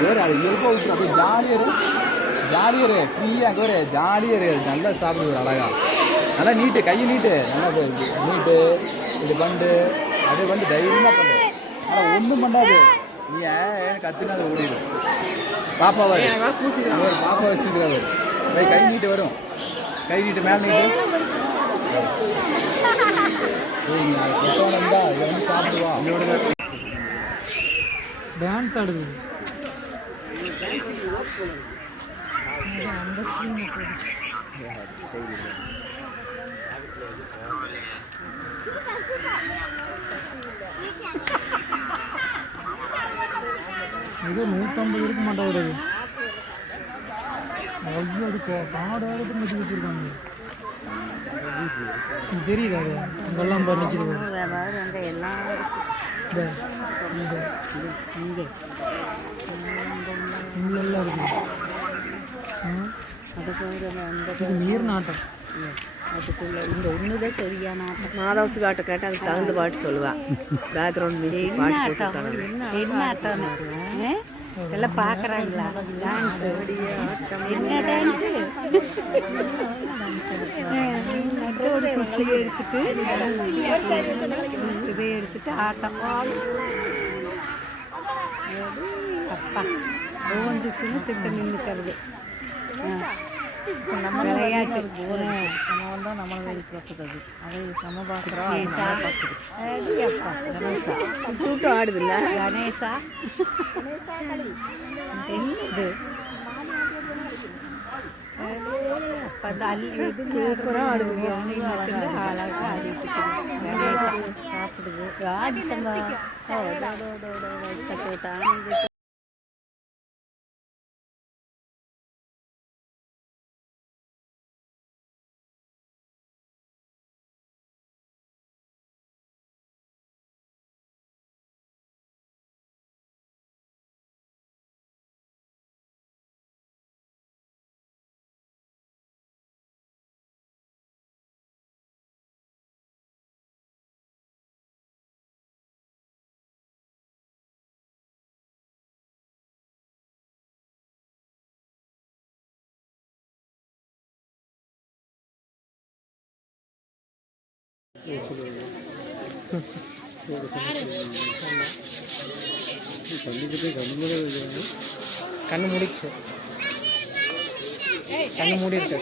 வேறு அது இயல்பாக விட்டு அப்படியே ஜாலியாக ஃப்ரீயாக ஒரு ஜாலியாக நல்லா சாப்பிடுவார் அழகா நல்லா நீட்டு கையை நீட்டு நல்லா நீட்டு இது பண்டு அது வந்து தைரியமாக பண்ணு ஆனால் ஒன்றும் பண்ணாது நீ ஏன் கற்றுனா அதை ஓடிடும் பாப்பாவை பாப்பா வச்சுருக்கிறாரு கை நீட்டு வரும் கை நீட்டு மேலே நீட்டு இருந்தா இதை வந்து சாப்பிடுவா டான்ஸ் ஆடுது இது 150 இருக்க மாட்டாது அவ்வளோ அதுக்கு காடாவது நிறுத்தி வச்சுருக்காங்க தெரியுது அது அங்கெல்லாம் பண்ணிச்சிருக்கோம் இங்கெல்லாம் இருக்குது இது நீர் நாட்டம் அதுக்குள்ள இந்த ஒன்றுதான் சரியான ஆட்டம் மாதாசு பாட்டை கேட்டால் அதுக்கு தகுந்த பாட்டு சொல்லுவாள் பேக்ரவுண்ட் மியூசிக் பாட்டு என்ன ஆட்டம் எல்லாம் பார்க்குறாங்களா டான்ஸு என்ன டான்ஸு எடுத்துட்டு இதை எடுத்துட்டு ஆட்டம் அப்பா ஓஞ்சிச்சுன்னு சிட்டு நின்றுக்கிறது நம்ம விளையாட்டு நம்ம வந்தால் நம்மளை வேடிக்கை பார்க்குறது அதை நம்ம பார்க்குறோம் அப்பா கணேசா கூட்டம் ஆடுதுல்ல கணேசா என்னது அப்போ அந்த அள்ளி சூப்பராக ஆடுது அழகாக ஆடிட்டு கணேசா சாப்பிடுது ஆடிட்டங்க கண்ணு முடிச்சு கண்ணு மூடி இருக்கு